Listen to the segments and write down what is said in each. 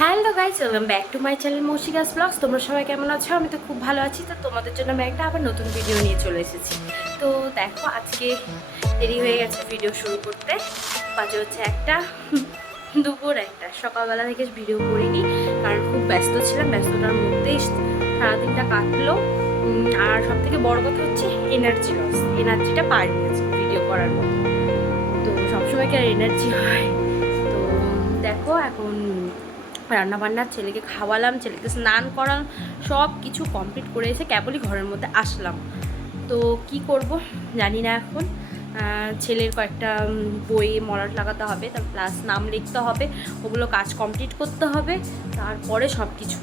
Hello guys, welcome back to my channel Moushikas vlogs. তোমরা সবাই কেমন আছো? আমি তো খুব ভালো আছি। তো তোমাদের জন্য আমি একটা আবার নতুন ভিডিও নিয়ে চলে এসেছি। তো দেখো, আজকে দেরি হয়ে গেছে ভিডিও শুরু করতে। বাজে হচ্ছে একটা, দুপুর একটা। সকালবেলা থেকে ভিডিও করিনি কারণ খুব ব্যস্ত ছিলাম। ব্যস্ততার মধ্যেই সারাদিনটা কাটলো। আর সব থেকে বড় কথা হচ্ছে এনার্জি লস। এনার্জিটা পার গেছে ভিডিও করার মতো। তো সবসময় কি আর এনার্জি হয়? তো দেখো, এখন রান্নাবান্না, ছেলেকে খাওয়ালাম, ছেলেকে স্নান করালাম, সব কিছু কমপ্লিট করে এসে কেবলই ঘরের মধ্যে আসলাম। তো কি করব জানি না এখন। ছেলের কয়েকটা বই মলাট লাগাতে হবে, তার প্লাস নাম লিখতে হবে, ওগুলো কাজ কমপ্লিট করতে হবে। তারপরে সব কিছু।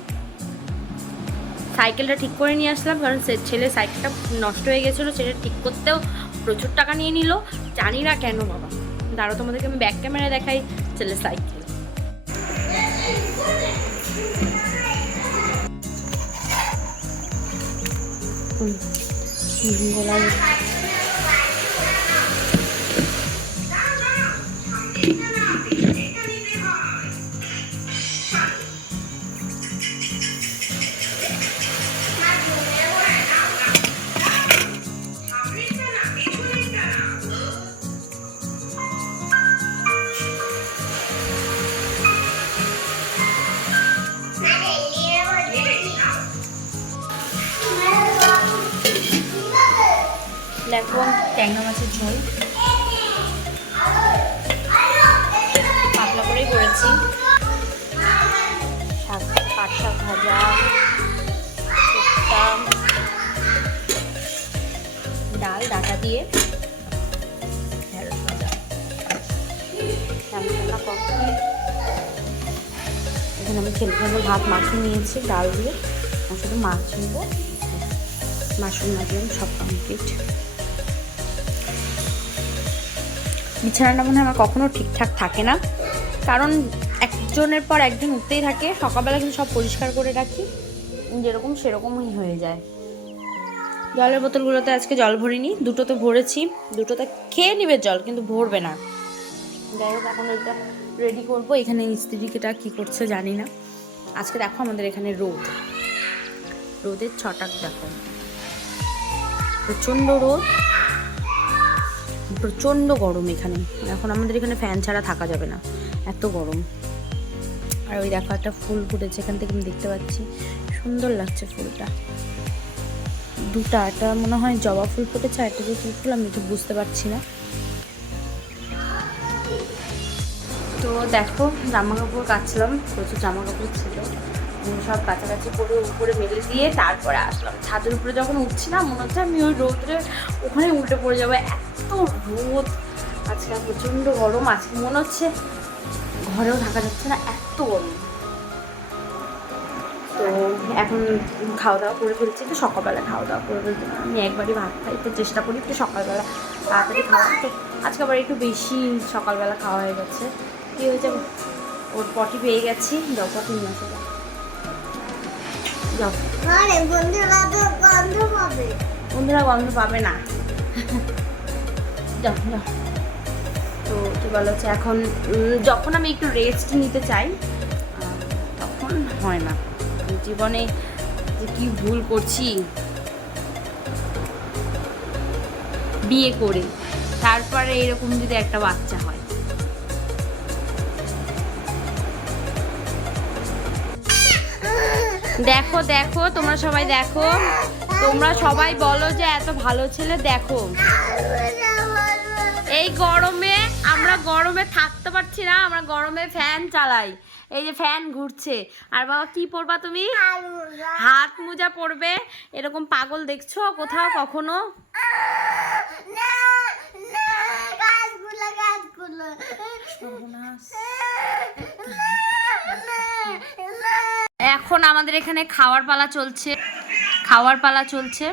সাইকেলটা ঠিক করে নিয়ে আসলাম কারণ ছেলে সাইকেলটা নষ্ট হয়ে গেছিলো। ছেলে ঠিক করতেও প্রচুর টাকা নিয়ে নিল, জানি না কেন বাবা। দাঁড়াও, তোমাদেরকে আমি ব্যাক ক্যামেরা দেখাই ছেলের সাইকেল। গোলা দেখো, ট্যাংরা মাছের ঝোল পাতলা করেই করেছি। শাক, পাট শাক ভাজা, শুক্তা, ডাল ডাটা দিয়ে, ঢেঁড়স ভাজা, রান্না কম। এখানে আমি ছেলের জন্য ভাত মাখিয়ে নিয়েছি ডাল দিয়ে। আর শুধু মাছ নেব, মাশরুম মাছরুম সব কমপ্লিট। বিছানাটা মনে হয় আমার কখনো ঠিকঠাক থাকে না, কারণ একজনের পর একজন উঠতেই থাকে। সকালবেলা কিন্তু সব পরিষ্কার করে রাখি, যেরকম সেরকমই হয়ে যায়। জলের বোতলগুলোতে আজকে জল ভরিনি, দুটোতে ভরেছি। দুটোতে খেয়ে নিবে জল, কিন্তু ভরবে না। যাই হোক, এখন এটা রেডি করবো। এখানে স্ত্রীটা কী করছে জানি না। আজকে দেখো আমাদের এখানে রোদের ছটাক দেখো, প্রচণ্ড রোদ, প্রচণ্ড গরম এখানে। এখন আমাদের এখানে ফ্যান ছাড়া থাকা যাবে না, এত গরম। আর ওই দেখো একটা ফুল ফুটেছে, এখান থেকে আমি দেখতে পাচ্ছি, সুন্দর লাগছে ফুলটা। একটা মনে হয় জবা ফুল ফুটেছে, আর একটা যে ফুল আমি তো বুঝতে পারছি না। তো দেখো, জামা কাপড় কাচলাম, প্রচুর জামা কাপড় ছিল, সব কাছাকাছি করে উপরে মেলে দিয়ে তারপরে আসলাম ছাদের উপরে। যখন উঠছিলাম মনে হচ্ছে আমি ওই রোদে ওখানে উল্টে পড়ে যাবো, এত রোদ আজকে। প্রচণ্ড গরম আজকে, মনে হচ্ছে ঘরেও থাকা যাচ্ছে না, এত গরম। তো এখন খাওয়া দাওয়া করে ফেলছি। তো সকালবেলা খাওয়া দাওয়া করে ফেলছি, আমি একবারই ভাত খাইতে চেষ্টা করি একটু সকালবেলা তাড়াতাড়ি খাওয়া। তো আজকে আবার একটু বেশি সকালবেলা খাওয়া হয়ে গেছে। কী হয়েছে, ওর পটি পেয়ে গেছি। যাও, পটি নিয়ে আসো, যাও। বন্ধুরা গন্ধ পাবে না। যাও যাও। তো কী বলা হচ্ছে, এখন যখন আমি একটু রেস্ট নিতে চাই তখন হয় না। জীবনে যে কি ভুল করছি, বিয়ে করে তারপরে এরকম যদি একটা বাচ্চা হয়। দেখো দেখো, তোমরা সবাই দেখো, তোমরা সবাই বলো যে এত ভালো ছেলে। দেখো, এই গরমে আমরা গরমে থাকতে পারছি না, আমরা গরমে ফ্যান চালাই। এই যে ফ্যান ঘুরছে। আর বাবা কি পরবা তুমি? হাত মোজা পরবে। এরকম পাগল দেখছো কোথাও কখনো? এখন আমাদের এখানে খাওয়ার পালা চলছে।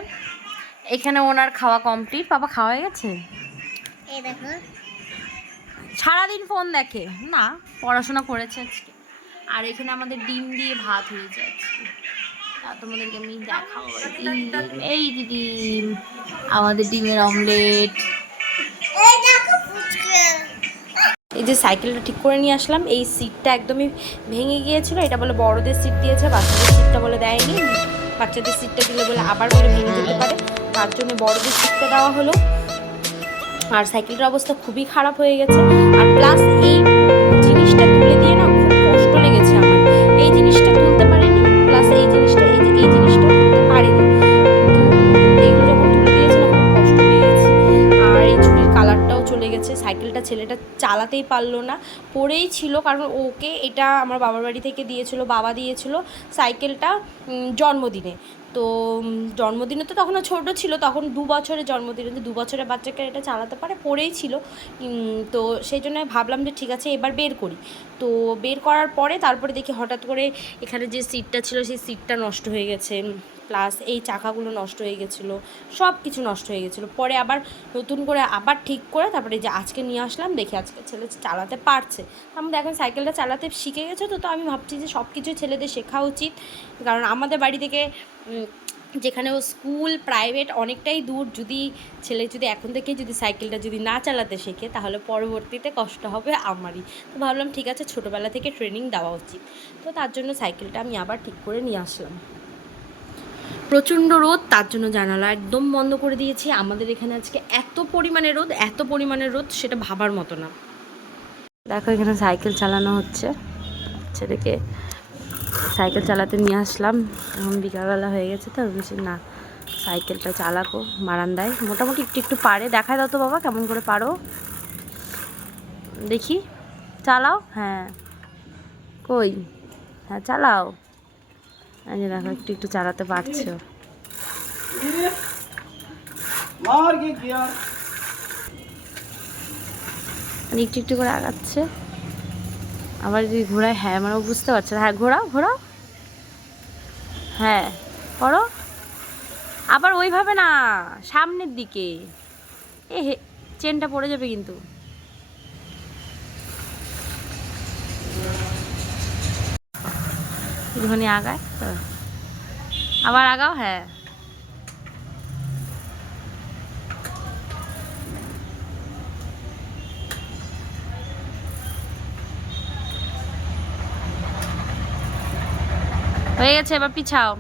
এখানে ওনার খাওয়া কমপ্লিট। বাবা খাওয়া হয়ে গেছে? সারাদিন ফোন দেখে না, পড়াশোনা করেছে আজকে। আর এখানে আমাদের ডিম দিয়ে ভাত হয়েছে আজকে। তোমাদেরকে আমি দেখাবো, এই ডিম, আমাদের ডিমের অমলেট। এই এই যে সাইকেলটা ঠিক করে নিয়ে আসলাম। এই সিটটা একদমই ভেঙে গিয়েছিলো, এটা বলে বড়দের সিট দিয়েছে, বাচ্চাদের সিটটা বলে দেয়নি। বাচ্চাদের সিটটা দিলে বলে আবার বলে ভেঙে যেতে পারে, তার জন্য বড়দের সিটটা দেওয়া হলো। আর সাইকেলটার অবস্থা খুবই খারাপ হয়ে গেছে। আর প্লাস এই জিনিসটা তুলে দিয়ে না খুব কষ্ট লেগেছে আমার। এই জিনিসটা তুলতে পারিনি, প্লাস এই জিনিসটা এই জিনিসটা তুলতে পারিনি, কিন্তু এইগুলো যখন তুলে দিয়েছে না খুব কষ্ট পেয়েছি। আর এই চুড়ির কালারটাও চলে গেছে। সাইকেলটা ছেলেটা চালাতেই পারলো না, পড়েই ছিল। কারণ ওকে এটা আমার বাবার বাড়ি থেকে দিয়েছিল, বাবা দিয়েছিল সাইকেলটা জন্মদিনে। তো জন্মদিনে তো তখন ছোটো ছিল, তখন 2 বছরের জন্মদিনে, তো 2 বছরের বাচ্চাকে এটা চালাতে পারে, পড়েই ছিল। তো সেই জন্য ভাবলাম যে ঠিক আছে এবার বের করি। তো বের করার পরে তারপরে দেখি হঠাৎ করে এখানে যে সিটটা ছিল সেই সিটটা নষ্ট হয়ে গেছে, প্লাস এই চাকাগুলো নষ্ট হয়ে গেছিলো, সব কিছু নষ্ট হয়ে গেছিলো। পরে আবার নতুন করে আবার ঠিক করে তারপরে যে আজকে নিয়ে আসলাম, দেখি আজকে ছেলে চালাতে পারছে। আমরা এখন সাইকেলটা চালাতে শিখে গেছে, তো আমি ভাবছি যে সব কিছুই ছেলেদের শেখা উচিত। কারণ আমাদের বাড়ি থেকে যেখানেও স্কুল প্রাইভেট অনেকটাই দূর, যদি এখন থেকে যদি সাইকেলটা যদি না চালাতে শেখে তাহলে পরবর্তীতে কষ্ট হবে আমারই। তো ভাবলাম ঠিক আছে ছোটোবেলা থেকে ট্রেনিং দেওয়া উচিত। তো তার জন্য সাইকেলটা আমি আবার ঠিক করে নিয়ে আসলাম। প্রচণ্ড রোদ, তার জন্য জানালা একদম বন্ধ করে দিয়েছি। আমাদের এখানে আজকে এত পরিমাণে রোদ সেটা ভাবার মতো না। দেখো এখানে সাইকেল চালানো হচ্ছে, ছেলেকে সাইকেল চালাতে নিয়ে আসলাম। এখন বিকালবেলা হয়ে গেছে তো বেশি না, সাইকেলটা চালাকো বারান্দায়, মোটামুটি একটু পারে। দেখা দাও তো বাবা কেমন করে পারো, দেখি চালাও। হ্যাঁ কই, হ্যাঁ চালাও। এই যে দেখো একটু চালাতে পারছো। একটু করে আগাচ্ছে, আবার যদি ঘোরায়, হ্যাঁ মানে বুঝতে পারছে না। হ্যাঁ ঘোরাও, হ্যাঁ করো, আবার ওইভাবে না, সামনের দিকে। হে চেনটা পড়ে যাবে কিন্তু। একটুখানি আগায়, আবার আগাও, হ্যাঁ হয়ে গেছে, এবার পিছাও।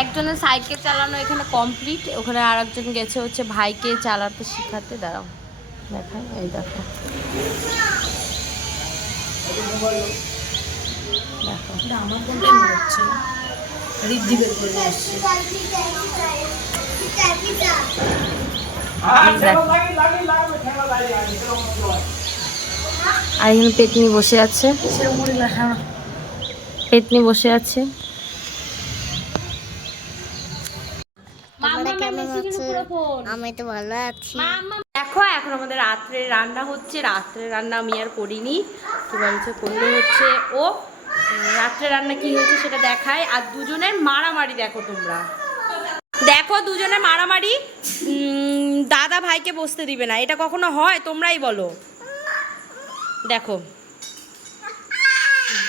একজনের সাইকেল চালানো এখানে কমপ্লিট, ওখানে আর একজন গেছে হচ্ছে ভাইকে চালাতে শেখাতে। দাঁড়াও দেখাই, এই দেখো আমার কোনটাই মনে হচ্ছে রিদ্ধি বের করে আসছে। আর এখানে পেতনি বসে আছে, পেতনি বসে আছে। আমি তো ভালো আছি। দেখো এখন আমাদের রাত্রের রান্না হচ্ছে। রাত্রের রান্না আমি আর করিনি, কি বলছে করলে হচ্ছে ও। রাত্রে রান্না কি হয়েছে সেটা দেখায়। আর দুজনের মারামারি দেখো তোমরা, দেখো দুজনের মারামারি। দাদা ভাইকে বসতে দিবে না, এটা কখনো হয়? তোমরাই বলো। দেখো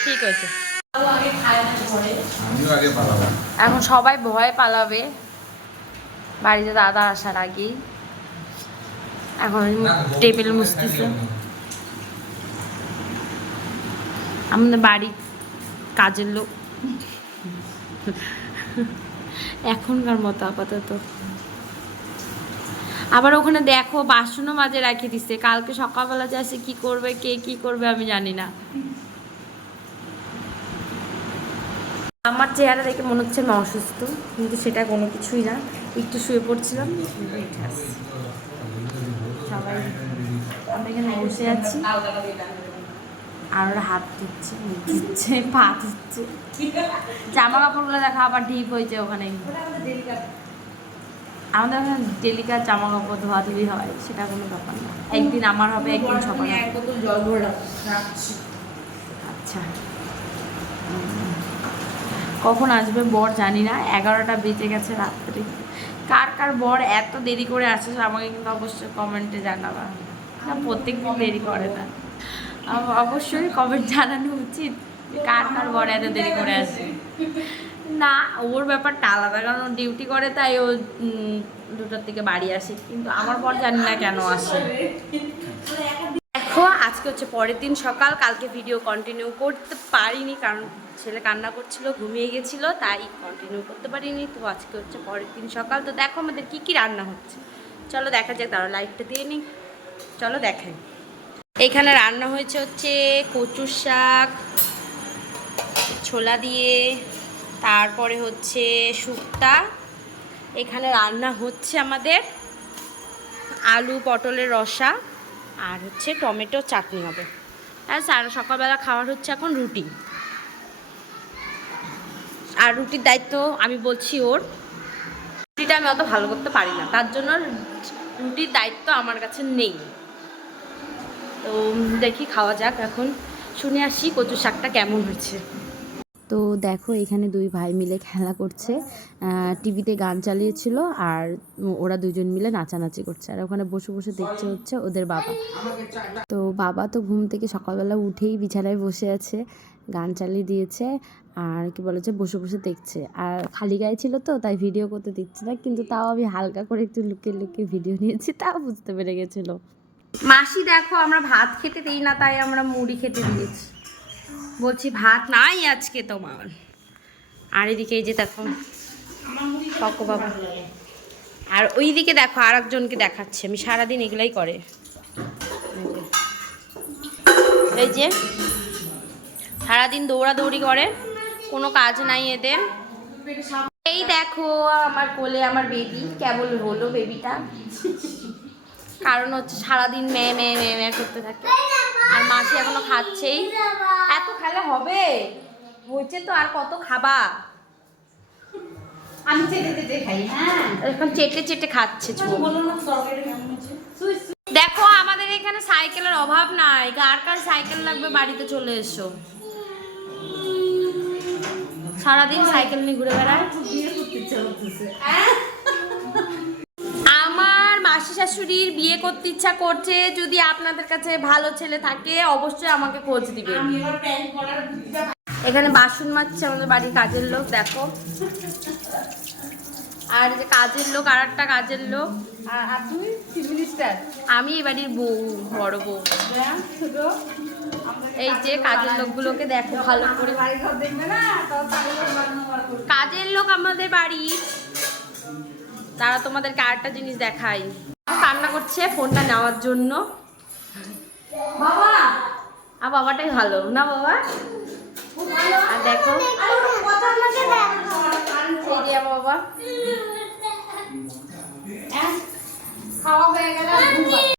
ঠিক হয়েছে, এখন সবাই ভয়ে পালাবে বাড়িতে দাদা আসার আগেই। এখন টেবিল মুছতেছে আমাদের বাড়ির কাজের লোক এখনকার মতো আপাতত। আবার ওখানে দেখো বাসনও মাঝে রাখি দিচ্ছে, কালকে সকালবেলা যে আসে কি করবে, কে কি করবে আমি জানি না। আমার চেহারা দেখে মনে হচ্ছে আমি অসুস্থ, কিন্তু সেটা কোনো কিছুই না। একটু শুয়ে পড়ছিলাম, সবাই আমরা এখানে বসে আছি। আর ওরা হাত দিচ্ছে, মুখ দিচ্ছে, পা দিচ্ছে। জামা কাপড়গুলো দেখা আবার ঢিপ হয়েছে ওখানে। আমাদের ওখানে ডেলিকার জামা কাপড় ধোয়াধুয়ি হয়, সেটা কোনো ব্যাপার না। একদিন আমার হবে, একদিন সবার হবে। আচ্ছা কখন আসবে বর জানি না, 11টা বেজে গেছে রাত্রে। কার কার বর এত দেরি করে আসে আমাকে কিন্তু অবশ্যই কমেন্টে জানাবা। না প্রত্যেকদিন দেরি করে না, অবশ্যই কমেন্ট জানানো উচিত। কার কার বর এত দেরি করে আসে? না, ওর ব্যাপারটা আলাদা, কারণ ডিউটি করে তাই ও 2টার থেকে বাড়ি আসে, কিন্তু আমার বর জানি না কেন আসে। দেখো আজকে হচ্ছে পরের দিন সকাল, কালকে ভিডিও কন্টিনিউ করতে পারিনি কারণ ছেলে কান্না করছিল, ঘুমিয়ে গেছিলো, তাই কন্টিনিউ করতে পারিনি। তো আজকে হচ্ছে পরের দিন সকাল। তো দেখো আমাদের কি কি রান্না হচ্ছে, চলো দেখা যাক। দাঁড়াও লাইটটা দিয়ে নিই, চলো দেখাই। এখানে রান্না হয়েছে হচ্ছে কচুর শাক ছোলা দিয়ে, তারপরে হচ্ছে শুক্তা। এখানে রান্না হচ্ছে আমাদের আলু পটলের রসা, আর হচ্ছে টমেটো চাটনি হবে। আর সকালবেলা খাওয়ার হচ্ছে এখন রুটি, আর রুটির দায়িত্ব আমি বলছি ওর। রুটিটা আমি অত ভালো করতে পারি না, তার জন্য রুটির দায়িত্ব আমার কাছে নেই। তো দেখি খাওয়া যাক, এখন শুনে আসি কচু শাকটা কেমন হয়েছে। তো দেখো এখানে দুই ভাই মিলে খেলা করছে, টিভিতে গান চালিয়েছিল আর ওরা দুজন মিলে নাচানাচি করছে, আর ওখানে বসে বসে দেখছে হচ্ছে ওদের বাবা। তো বাবা তো ঘুম থেকে সকালবেলা উঠেই বিছানায় বসে আছে, গান চালিয়ে দিয়েছে, আর কি বলে যে বসে বসে দেখছে। আর খালি গায়ে ছিল তো তাই ভিডিও করতে দিচ্ছে না, কিন্তু তাও আমি হালকা করে একটু লুকিয়ে লুকিয়ে ভিডিও নিয়েছি, তাও বুঝতে পেরে গেছিলো। মাসি দেখো আমরা ভাত খেতে দিই না, তাই আমরা মুড়ি খেতে দিয়েছি। বলছি ভাত নাই আজকে তোমার। আর এদিকে এই যে দেখো কাকু বাবা, আর ওইদিকে দেখো আর একজনকে দেখাচ্ছে, আমি সারাদিন এগুলাই করে। এই যে সারাদিন দৌড়াদৌড়ি করে, কোনো কাজ নাই এদের। এই দেখো আমার কোলে আমার বেবি, কেবল হলো বেবিটা, কারণ হচ্ছে সারাদিন মেয়ে মেয়ে মেয়ে মেয়ে করতে থাকে। আর মাসি এখনো খাচ্ছেই, এত খেলে হবে? হয়েছে তো, আর কত খাবা? আমি চেটে চেটে খাই। হ্যাঁ, এখন চেটে চেটে খাচ্ছে। দেখো আমাদের এখানে সাইকেলের অভাব নাই, কার কার সাইকেল লাগবে বাড়িতে চলে এসো। সারাদিন সাইকেল নিয়ে ঘুরে বেড়ায়। আমার মাসি শাশুড়ির বিয়ে করতে ইচ্ছা করছে, যদি আপনাদের কাছে ভালো ছেলে থাকে অবশ্যই আমাকে খোঁজ দিবেন। এখানে বাসন মাজছে আমাদের বাড়ির কাজের লোক, দেখো। আর যে কাজের লোক, আর একটা কাজের লোক। আর তুমি চিফ মিনিস্টার, আমি এই বাড়ির বউ, বড় বউ। এই যে কাজের লোকগুলোকে দেখো ভালো করে। কাজের লোক আমাদের বাড়ির। তারা তোমাদেরকে আরেকটা জিনিস দেখাই, কান্না করছে ফোনটা নেওয়ার জন্য। বাবা, আর বাবাটাই ভালো না বাবা? আর দেখো বাবা খাওয়া হয়ে গেল।